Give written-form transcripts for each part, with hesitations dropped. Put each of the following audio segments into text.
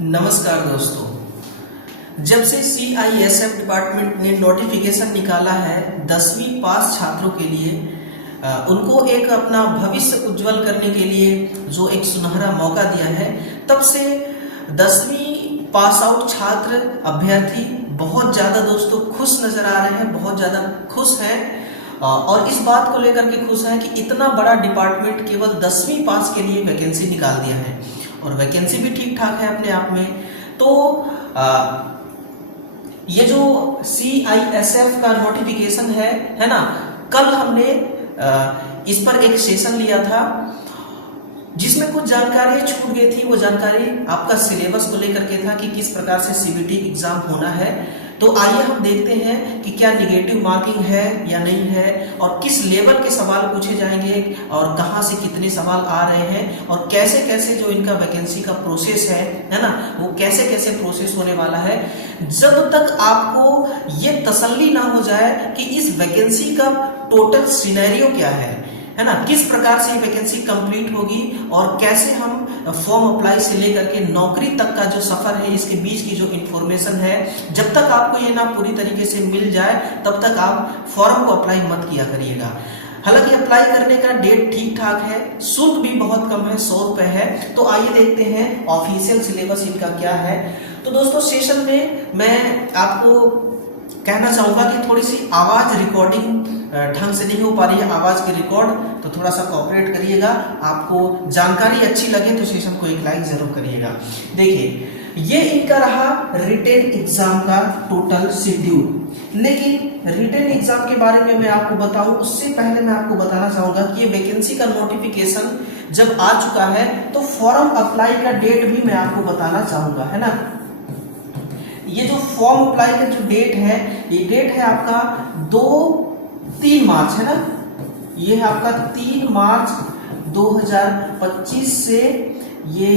नमस्कार दोस्तों। जब से CISF डिपार्टमेंट ने नोटिफिकेशन निकाला है 10वीं पास छात्रों के लिए, उनको एक अपना भविष्य उज्जवल करने के लिए जो एक सुनहरा मौका दिया है, तब से 10वीं पास आउट छात्र अभ्यर्थी बहुत ज़्यादा दोस्तों खुश नज़र आ रहे हैं, बहुत ज़्यादा खुश हैं और इस बात को लेकर के खुश हैं कि इतना बड़ा डिपार्टमेंट केवल 10वीं पास के लिए वैकेंसी निकाल दिया है और वैकेंसी भी ठीक ठाक है अपने आप में। तो ये जो CISF का नोटिफिकेशन है ना, कल हमने इस पर एक सेशन लिया था जिसमें कुछ जानकारी छूट गई थी। वो जानकारी आपका सिलेबस को लेकर के था कि किस प्रकार से CBT एग्जाम होना है। तो आइए हम देखते हैं कि क्या निगेटिव मार्किंग है या नहीं है और किस लेवल के सवाल पूछे जाएंगे और कहां से कितने सवाल आ रहे हैं और कैसे कैसे जो इनका वैकेंसी का प्रोसेस है ना, वो कैसे कैसे प्रोसेस होने वाला है। जब तक आपको ये तसल्ली ना हो जाए कि इस वैकेंसी का टोटल सिनेरियो क्या है ना, किस प्रकार से ये वैकेंसी कंप्लीट होगी और कैसे हम फॉर्म अप्लाई से लेकर के नौकरी तक का जो सफर है, इसके बीच की जो इंफॉर्मेशन है, जब तक आपको ये ना पूरी तरीके से मिल जाए तब तक आप फॉर्म को अप्लाई मत किया करिएगा। हालांकि अप्लाई करने का डेट ठीक ठाक है, शुल्क भी बहुत कम है, 100 रुपए है। तो आइए देखते हैं ऑफिशियल सिलेबस इनका क्या है। तो दोस्तों सेशन में मैं आपको कहना चाहूंगा कि थोड़ी सी आवाज रिकॉर्डिंग ढंग से नहीं हो पा रही है, आवाज की रिकॉर्ड, तो थोड़ा सा कोऑपरेट करिएगा। आपको जानकारी अच्छी लगे तो सेशन को एक लाइक जरूर करिएगा। देखिए ये इनका रहा रिटेन एग्जाम का टोटल शेड्यूल। लेकिन रिटेन एग्जाम के बारे में मैं आपको बताऊं उससे पहले मैं आपको बताना चाहूंगा कि ये वैकेंसी का नोटिफिकेशन जब आ चुका है तो फॉर्म अप्लाई का डेट भी मैं आपको बताना चाहूंगा, है ना। ये जो फॉर्म अप्लाई का जो डेट है, ये डेट है आपका 3 मार्च, है ना। ये है आपका 3 मार्च 2025 से ये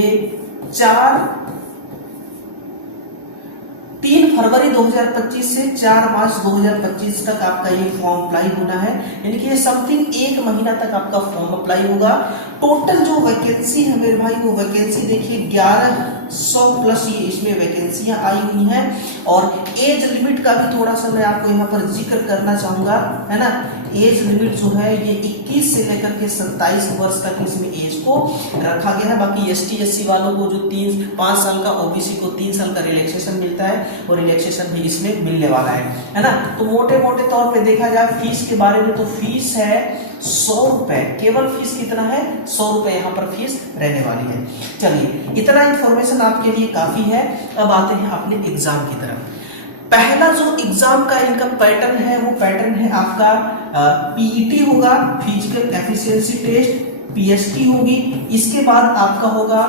3 फरवरी 2025 से 4 मार्च 2025 तक आपका ये फॉर्म अप्लाई होना है। यानी कि ये समथिंग 1 महीना तक आपका फॉर्म अप्लाई होगा। टोटल जो वैकेंसी है मेरे भाई, वो वैकेंसी देखिए 1100 प्लस ये इसमें वैकेंसियां आई हुई हैं। और एज लिमिट का भी थोड़ा सा मैं आपको यहाँ पर जिक्र करना चाहूंगा, है ना। एज लिमिट जो है ये 21 से लेकर के 27 वर्ष तक इसमें एज को रखा गया है। बाकी ST SC वालों को जो 5 साल का, OBC को 3 साल का रिलैक्सेशन मिलता है और रिलैक्सेशन भी इसमें मिलने वाला है ना। तो मोटे मोटे तौर पे देखा जाए फीस के बारे में तो फीस है 100 रुपए, केवल फीस कितना है 100 रुपए यहाँ पर फीस रहने वाली है। चलिए इतना इंफॉर्मेशन आपके लिए काफी है। अब आते हैं अपने एग्जाम की तरफ। पहला जो एग्जाम का इनका पैटर्न है वो पैटर्न है आपका PET होगा, फिजिकल एफिशिएंसी टेस्ट, PST होगी। इसके बाद आपका होगा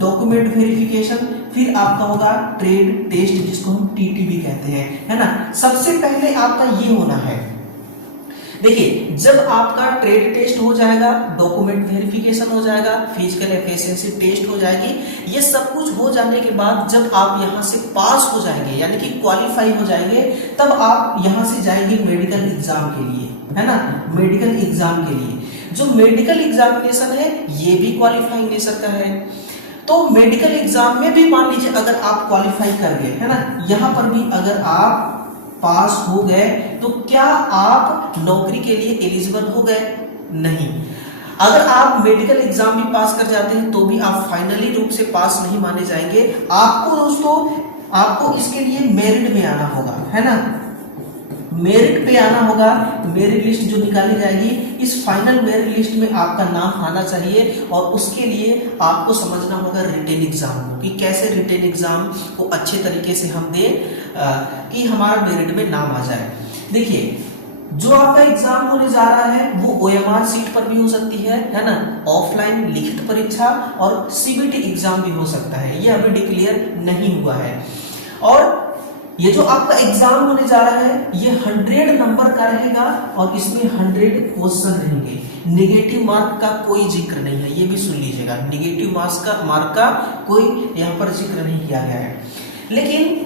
डॉक्यूमेंट वेरिफिकेशन, फिर आपका होगा ट्रेड टेस्ट जिसको हम TT भी कहते हैं, है ना। सबसे पहले आपका ये होना है, देखिए जब आपका ट्रेड टेस्ट हो जाएगा, डॉक्यूमेंट वेरिफिकेशन हो जाएगा, फिजिकल एफिशिएंसी टेस्ट हो जाएगी, ये सब कुछ हो जाने के बाद जब आप यहाँ से पास हो जाएंगे यानी कि क्वालिफाई हो जाएंगे, तब आप यहाँ से जाएंगे मेडिकल एग्जाम के लिए, है ना। मेडिकल एग्जाम के लिए जो मेडिकल एग्जामिनेशन है ये भी क्वालिफाइंग नेचर का है। तो मेडिकल एग्जाम में भी मान लीजिए अगर आप क्वालिफाई कर गए, है ना, यहाँ पर भी अगर आप पास हो गए तो क्या आप नौकरी के लिए एलिजिबल हो गए? नहीं। अगर आप मेडिकल एग्जाम भी पास कर जाते हैं तो भी आप फाइनली रूप से पास नहीं माने जाएंगे। आपको दोस्तों आपको इसके लिए मेरिट में आना होगा, है ना। मेरिट पे आना होगा। मेरिट लिस्ट जो निकाली जाएगी, इस फाइनल मेरिट लिस्ट में आपका नाम आना चाहिए और उसके लिए आपको समझना होगा रिटेन एग्जाम को, कि कैसे रिटेन एग्जाम को अच्छे तरीके से हम दें कि हमारा मेरिट में नाम आ जाए। देखिए जो आपका एग्जाम होने जा रहा है वो OMR सीट पर भी हो सकती है ना, ऑफलाइन लिखित परीक्षा और CBT एग्जाम भी हो सकता है, ये अभी डिक्लेयर नहीं हुआ है। और ये जो आपका एग्जाम होने जा रहा है ये 100 नंबर का रहेगा और इसमें 100 क्वेश्चन रहेंगे। नेगेटिव मार्क का कोई जिक्र नहीं है, ये भी सुन लीजिएगा। नेगेटिव मार्क का कोई यहाँ पर जिक्र नहीं किया गया है। लेकिन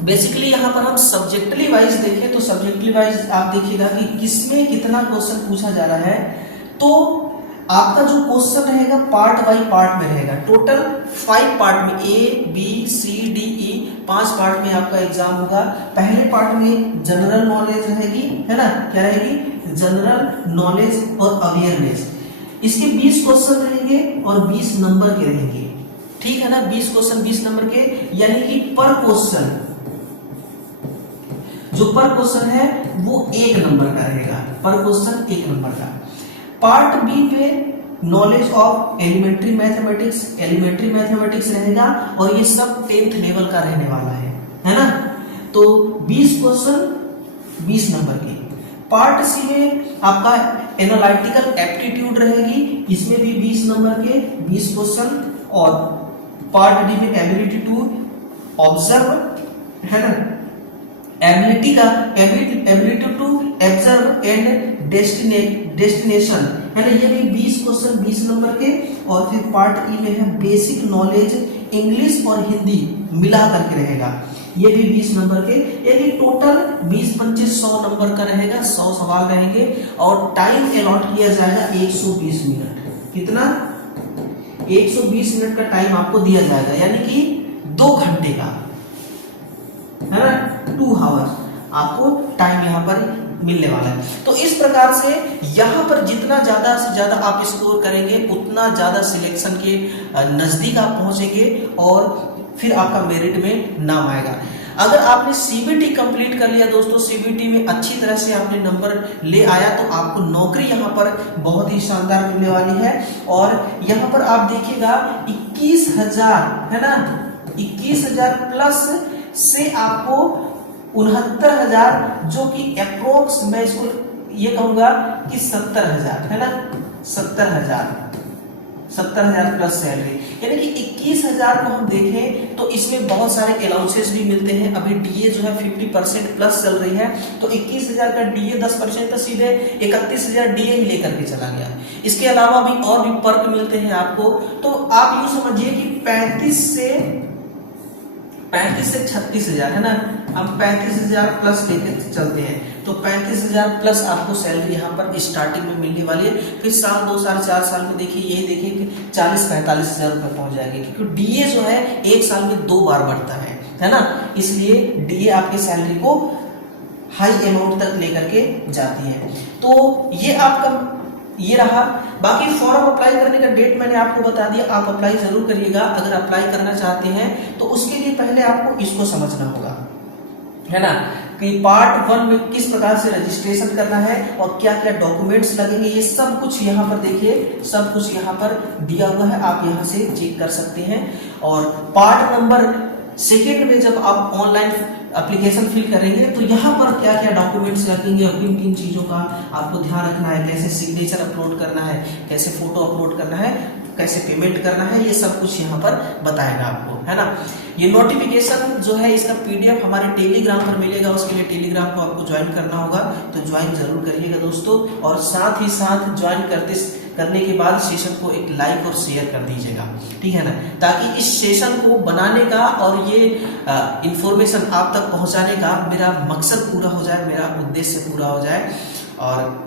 बेसिकली यहाँ पर हम सब्जेक्टली वाइज देखें तो सब्जेक्टली वाइज आप देखिएगा कि किसमें कितना क्वेश्चन पूछा जा रहा है। तो आपका जो क्वेश्चन रहेगा पार्ट बाय पार्ट में रहेगा, टोटल 5 पार्ट में, A B C D E 5 part में आपका एग्जाम होगा। पहले पार्ट में जनरल नॉलेज रहेगी, है ना, क्या रहेगी, जनरल नॉलेज और अवेयरनेस। इसके 20 क्वेश्चन रहेंगे और 20 नंबर के रहेंगे, ठीक है ना, 20 क्वेश्चन 20 नंबर के, यानी कि पर क्वेश्चन, जो पर क्वेश्चन है वो 1 नंबर का रहेगा, पर क्वेश्चन 1 नंबर का। पार्ट बी पे नॉलेज ऑफ एलिमेंट्री मैथमेटिक्स रहेगा और ये सब 10th लेवल का रहने वाला है ना। तो 20 क्वेश्चन 20 नंबर के। पार्ट सी में आपका एनालिटिकल एप्टीट्यूड रहेगी, इसमें भी 20 नंबर के 20 क्वेश्चन। और पार्ट डी में एबिलिटी टू ऑब्जर्व, है ना, ability to observe and destination, है ना, ये भी 20 क्वेश्चन 20 नंबर के। और फिर पार्ट ई में है बेसिक नॉलेज इंग्लिश और हिंदी मिला करके रहेगा, ये भी 20 नंबर के। यानी टोटल 20 25 100 नंबर का रहेगा, 100 सवाल रहेंगे और टाइम अलॉट किया जाएगा 120 मिनट। कितना, 120 मिनट का टाइम आपको दिया जाएगा, यानी कि 2 घंटे का, है ना, 2 आवर्स आपको टाइम यहाँ पर मिलने वाला है। तो इस प्रकार से यहाँ पर जितना ज्यादा से ज्यादा आप स्कोर करेंगे उतना ज्यादा सिलेक्शन के नजदीक आप पहुंचेंगे और फिर आपका मेरिट में नाम आएगा। अगर आपने सीबीटी कंप्लीट कर लिया दोस्तों, सीबीटी में अच्छी तरह से आपने नंबर ले आया तो आपको नौकरी यहाँ पर बहुत ही शानदार मिलने वाली है। और यहाँ पर आप देखिएगा 21,000, है ना, 21,000 प्लस से आपको 69,000, जो कि अप्रोक्स मैं इसको ये कहूंगा कि 70,000, है ना, 70,000 प्लस सैलरी, यानी कि 21,000 को हम देखें तो इसमें बहुत सारे अलाउंसेस भी मिलते हैं। अभी डीए जो है 50% प्लस चल रही है, तो 21,000 का डीए 10% तो सीधे 31,000 डीए ही लेकर के चला गया। इसके अलावा भी और भी पर्क मिलते हैं आपको। तो आप यूं समझिए कि 35 से 36,000, है ना, हम 35,000 प्लस लेकर चलते हैं, तो 35,000 प्लस आपको सैलरी यहाँ पर स्टार्टिंग में मिलने वाली है। फिर साल 2 साल 4 साल में देखिए, यही देखिए कि 40-45,000 रुपये पहुंच जाएगी, क्योंकि डीए जो है 1 साल में 2 बार बढ़ता है ना, इसलिए डीए आपकी सैलरी को हाई अमाउंट तक लेकर के जाती है। तो ये आपका ये रहा। बाकी फॉर्म अप्लाई करने का डेट मैंने आपको बता दिया, आप अप्लाई जरूर करिएगा। अगर अप्लाई करना चाहते हैं तो उसके लिए पहले आपको इसको समझना होगा, है ना, कि पार्ट 1 में किस प्रकार से रजिस्ट्रेशन करना है और क्या क्या डॉक्यूमेंट्स लगेंगे, ये सब कुछ यहाँ पर देखिए, सब कुछ यहाँ पर दिया हुआ है, आप यहाँ से चेक कर सकते हैं। और पार्ट नंबर 2 में जब आप ऑनलाइन एप्लीकेशन फिल करेंगे तो यहाँ पर क्या क्या डॉक्यूमेंट्स लगेंगे और किन किन चीज़ों का आपको ध्यान रखना है, कैसे सिग्नेचर अपलोड करना है, कैसे फोटो अपलोड करना है, कैसे पेमेंट करना है, ये सब कुछ यहाँ पर बताएगा आपको, है ना। ये नोटिफिकेशन जो है इसका PDF हमारे टेलीग्राम पर मिलेगा, उसके लिए टेलीग्राम को आपको ज्वाइन करना होगा, तो ज्वाइन जरूर करिएगा दोस्तों। और साथ ही साथ ज्वाइन करने के बाद सेशन को एक लाइक और शेयर कर दीजिएगा, ठीक है ना, ताकि इस सेशन को बनाने का और ये इंफॉर्मेशन आप तक पहुंचाने का मेरा मकसद पूरा हो जाए, मेरा उद्देश्य पूरा हो जाए। और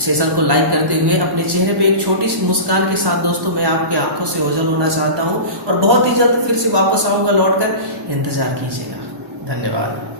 सेशन को लाइक करते हुए अपने चेहरे पे एक छोटी सी मुस्कान के साथ दोस्तों मैं आपकी आंखों से ओझल होना चाहता हूं और बहुत ही जल्द फिर से वापस आऊंगा लौटकर, इंतजार कीजिएगा। धन्यवाद।